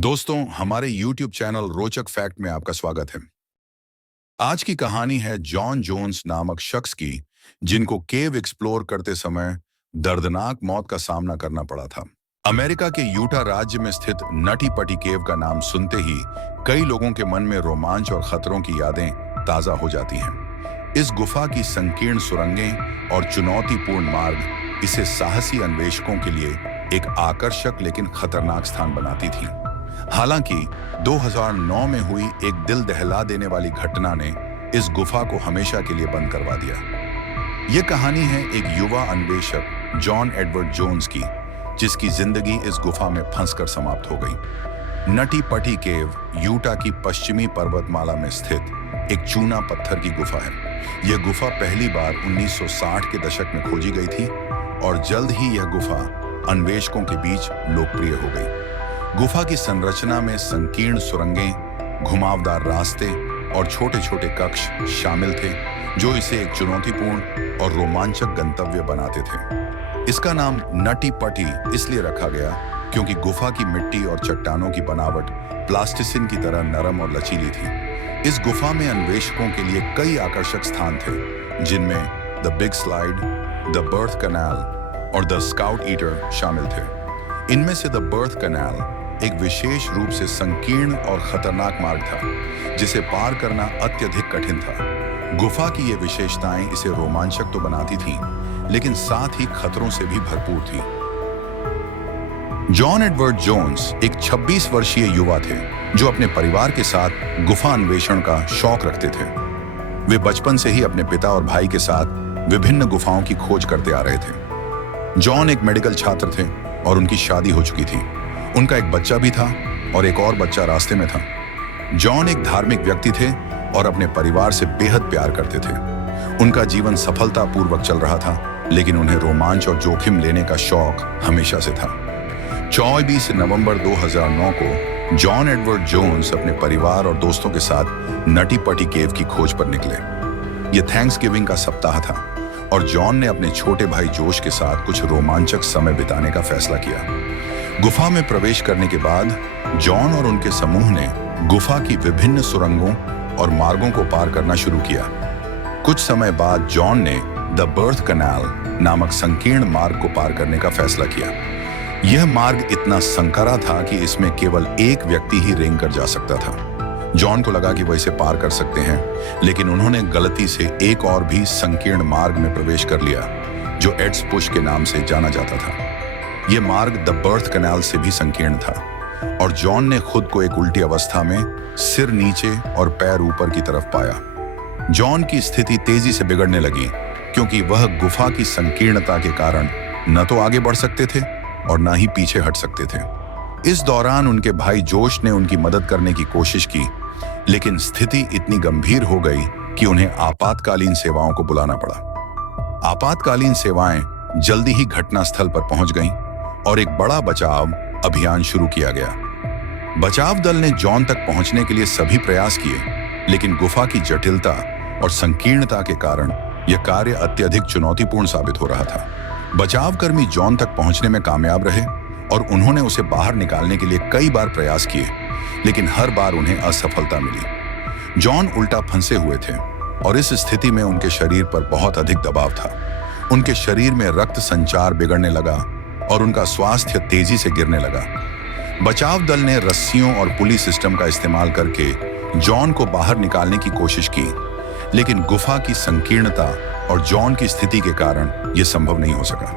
दोस्तों, हमारे YouTube channel रोचक फैक्ट में आपका स्वागत है। आज की कहानी है जॉन जोन्स नामक शख्स की, जिनको केव एक्सप्लोर करते समय दर्दनाक मौत का सामना करना पड़ा था। अमेरिका के यूटा राज्य में स्थित नटी पटी केव का नाम सुनते ही कई लोगों के मन में रोमांच और खतरों की यादें ताजा हो जाती हैं। इस गुफा की संकीर्ण सुरंगें और चुनौतीपूर्ण मार्ग इसे साहसी अन्वेषकों के लिए एक आकर्षक लेकिन खतरनाक स्थान बनाती थी। हालांकि 2009 में हुई एक दिल दहला देने वाली घटना ने इस गुफा को हमेशा के लिए बंद करवा दिया। ये कहानी है एक युवा अन्वेषक जॉन एडवर्ड जोन्स की, जिसकी जिंदगी इस गुफा में फंसकर समाप्त हो गई। नटी पटी केव यूटा की पश्चिमी पर्वतमाला में स्थित एक चूना पत्थर की गुफा है। यह गुफा पहली बार 1960 के दशक में खोजी गई थी और जल्द ही यह गुफा अन्वेषकों के बीच लोकप्रिय हो गई। गुफा की संरचना में संकीर्ण सुरंगें, घुमावदार रास्ते और छोटे छोटे कक्ष शामिल थे, जो इसे एक चुनौतीपूर्ण और रोमांचक गंतव्य बनाते थे। इसका नाम नटी पटी इसलिए रखा गया क्योंकि गुफा की मिट्टी और चट्टानों की बनावट प्लास्टिसिन की तरह नरम और लचीली थी। इस गुफा में अन्वेषकों के लिए कई आकर्षक स्थान थे, जिनमें the big slide, the birth canal और द स्काउट ईटर शामिल थे। इनमें से द बर्थ कैनाल एक विशेष रूप से संकीर्ण और खतरनाक मार्ग था, जिसे पार करना अत्यधिक कठिन था। गुफा की ये विशेषताएं इसे रोमांचक तो बनाती थीं, लेकिन साथ ही खतरों से भी भरपूर थी। जॉन एडवर्ड जोन्स एक 26 वर्षीय युवा थे, जो अपने परिवार के साथ गुफा अन्वेषण का शौक रखते थे। वे बचपन से ही अपने पिता और भाई के साथ विभिन्न गुफाओं की खोज करते आ रहे थे। जॉन एक मेडिकल छात्र थे और उनकी शादी हो चुकी थी। उनका एक बच्चा भी था और एक और बच्चा रास्ते में था। जॉन एक धार्मिक व्यक्ति थे और अपने परिवार से बेहद प्यार करते थे। उनका जीवन सफलतापूर्वक चल रहा था, लेकिन उन्हें रोमांच और जोखिम लेने का शौक हमेशा से था। 24 नवंबर 2009 को जॉन एडवर्ड जोन्स अपने परिवार और दोस्तों के साथ नटी पटी केव की खोज पर निकले। यह थैंक्सगिविंग का सप्ताह था और जॉन ने अपने छोटे भाई जोश के साथ कुछ रोमांचक समय बिताने का फैसला किया। गुफा में प्रवेश करने के बाद जॉन और उनके समूह ने गुफा की विभिन्न सुरंगों और मार्गों को पार करना शुरू किया। कुछ समय बाद जॉन ने द बर्थ कैनाल नामक संकीर्ण मार्ग को पार करने का फैसला किया। यह मार्ग इतना संकरा था कि इसमें केवल एक व्यक्ति ही रेंग कर जा सकता था। जॉन को लगा कि वह इसे पार कर सकते हैं, लेकिन उन्होंने गलती से एक और भी संकीर्ण मार्ग में प्रवेश कर लिया, जो एड्स पुश के नाम से जाना जाता था। यह मार्ग द बर्थ कैनाल से भी संकीर्ण था और जॉन ने खुद को एक उल्टी अवस्था में सिर नीचे और पैर ऊपर की तरफ पाया। जॉन की स्थिति तेजी से बिगड़ने लगी, क्योंकि वह गुफा की संकीर्णता के कारण न तो आगे बढ़ सकते थे और न ही पीछे हट सकते थे। इस दौरान उनके भाई जोश ने उनकी मदद करने की कोशिश की, लेकिन स्थिति इतनी गंभीर हो गई कि उन्हें आपातकालीन सेवाओं को बुलाना पड़ा। आपातकालीन सेवाएं जल्दी ही घटनास्थल पर पहुंच गईं और एक बड़ा बचाव अभियान शुरू किया गया। बचाव दल ने जॉन तक पहुंचने के लिए सभी प्रयास किए, लेकिन गुफा की जटिलता और संकीर्णता के कारण यह कार्य अत्यधिक चुनौतीपूर्ण साबित हो रहा था। बचाव कर्मी जॉन तक पहुंचने में कामयाब रहे और उन्होंने उसे बाहर निकालने के लिए कई बार प्रयास किए, लेकिन हर बार उन्हें असफलता मिली। जॉन उल्टा फंसे हुए थे और इस स्थिति में उनके शरीर पर बहुत अधिक दबाव था। उनके शरीर में रक्त संचार बिगड़ने लगा और उनका स्वास्थ्य तेजी से गिरने लगा। बचाव दल ने रस्सियों और पुली सिस्टम का इस्तेमाल करके जॉन को बाहर निकालने की कोशिश की, लेकिन गुफा की संकीर्णता और जॉन की स्थिति के कारण यह संभव नहीं हो सका।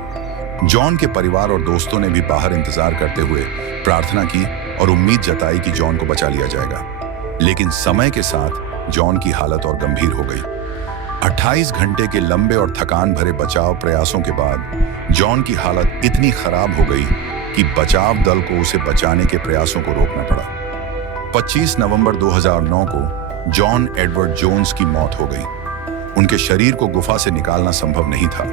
जॉन के परिवार और दोस्तों ने भी बाहर इंतजार करते हुए प्रार्थना की और उम्मीद जताई कि जॉन को बचा लिया जाएगा, लेकिन समय के साथ जॉन की हालत और गंभीर हो गई। 28 घंटे के लंबे और थकान भरे बचाव प्रयासों के बाद जॉन की हालत इतनी खराब हो गई कि बचाव दल को उसे बचाने के प्रयासों को रोकना पड़ा। 25 नवंबर 2009 को जॉन एडवर्ड जोन्स की मौत हो गई। उनके शरीर को गुफा से निकालना संभव नहीं था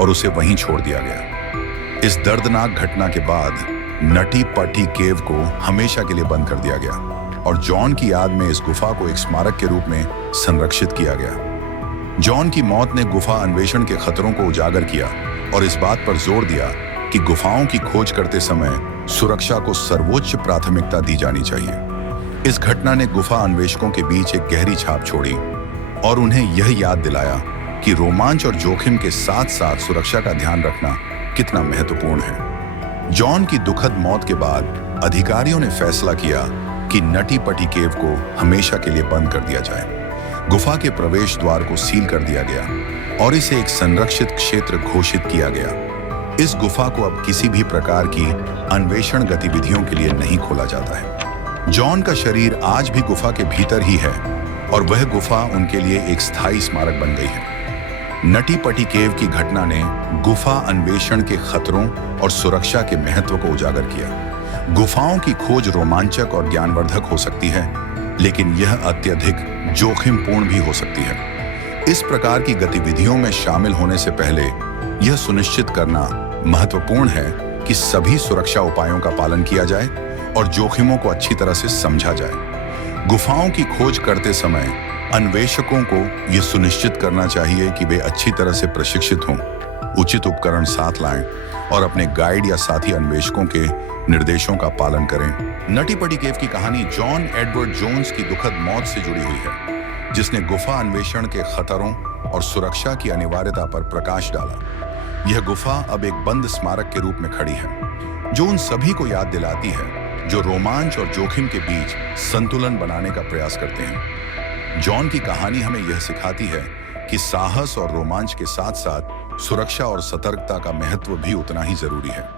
और उसे वहीं छोड़ दिया गया। इस दर्दनाक घटना के बाद नटी पटी केव को हमेशा के लिए बंद कर दिया गया और जॉन की याद में इस गुफा को एक स्मारक के रूप में संरक्षित किया गया। जॉन की मौत ने गुफा अन्वेषण के खतरों को उजागर किया और इस बात पर जोर दिया कि गुफाओं की खोज करते समय सुरक्षा को सर्वोच्च प्राथमिकता दी जानी चाहिए। इस घटना ने गुफा अन्वेषकों के बीच एक गहरी छाप छोड़ी और उन्हें यह याद दिलाया कि रोमांच और जोखिम के साथ साथ सुरक्षा का ध्यान रखना कितना महत्वपूर्ण है। जॉन की दुखद मौत के बाद अधिकारियों ने फैसला किया कि नटी पटी केव को हमेशा के लिए बंद कर दिया जाए। गुफा के प्रवेश द्वार को सील कर दिया गया और इसे एक संरक्षित क्षेत्र घोषित किया गया। इस गुफा को अब किसी भी प्रकार की अन्वेषण गतिविधियों के लिए नहीं खोला जाता है। जॉन का शरीर आज भी गुफा के भीतर ही है और वह गुफा उनके लिए एक स्थायी स्मारक बन गई है। नटी पटी केव की घटना ने गुफा अन्वेषण के खतरों और सुरक्षा के महत्व को उजागर किया। गुफाओं की खोज रोमांचक और ज्ञानवर्धक हो सकती है, लेकिन यह अत्यधिक जोखिमपूर्ण भी हो सकती है। इस प्रकार की गतिविधियों में शामिल होने से पहले यह सुनिश्चित करना महत्वपूर्ण है कि सभी सुरक्षा उपायों का पालन किया जाए और जोखिमों को अच्छी तरह से समझा जाए। गुफाओं की खोज करते समय अन्वेषकों को यह सुनिश्चित करना चाहिए कि वे अच्छी तरह से प्रशिक्षित हों, उचित उपकरण साथ लाएं और अपने गाइड या साथी अन्वेषकों के निर्देशों का पालन करें। नटी पटी केव की कहानी जॉन एडवर्ड जोन्स की दुखद मौत से जुड़ी हुई है, जिसने गुफा अन्वेषण के खतरों और सुरक्षा की अनिवार्यता पर प्रकाश डाला। यह गुफा अब एक बंद स्मारक के रूप में खड़ी है, जो उन सभी को याद दिलाती है जो रोमांच और जोखिम के बीच संतुलन बनाने का प्रयास करते हैं। जॉन की कहानी हमें यह सिखाती है कि साहस और रोमांच के साथ साथ सुरक्षा और सतर्कता का महत्व भी उतना ही जरूरी है।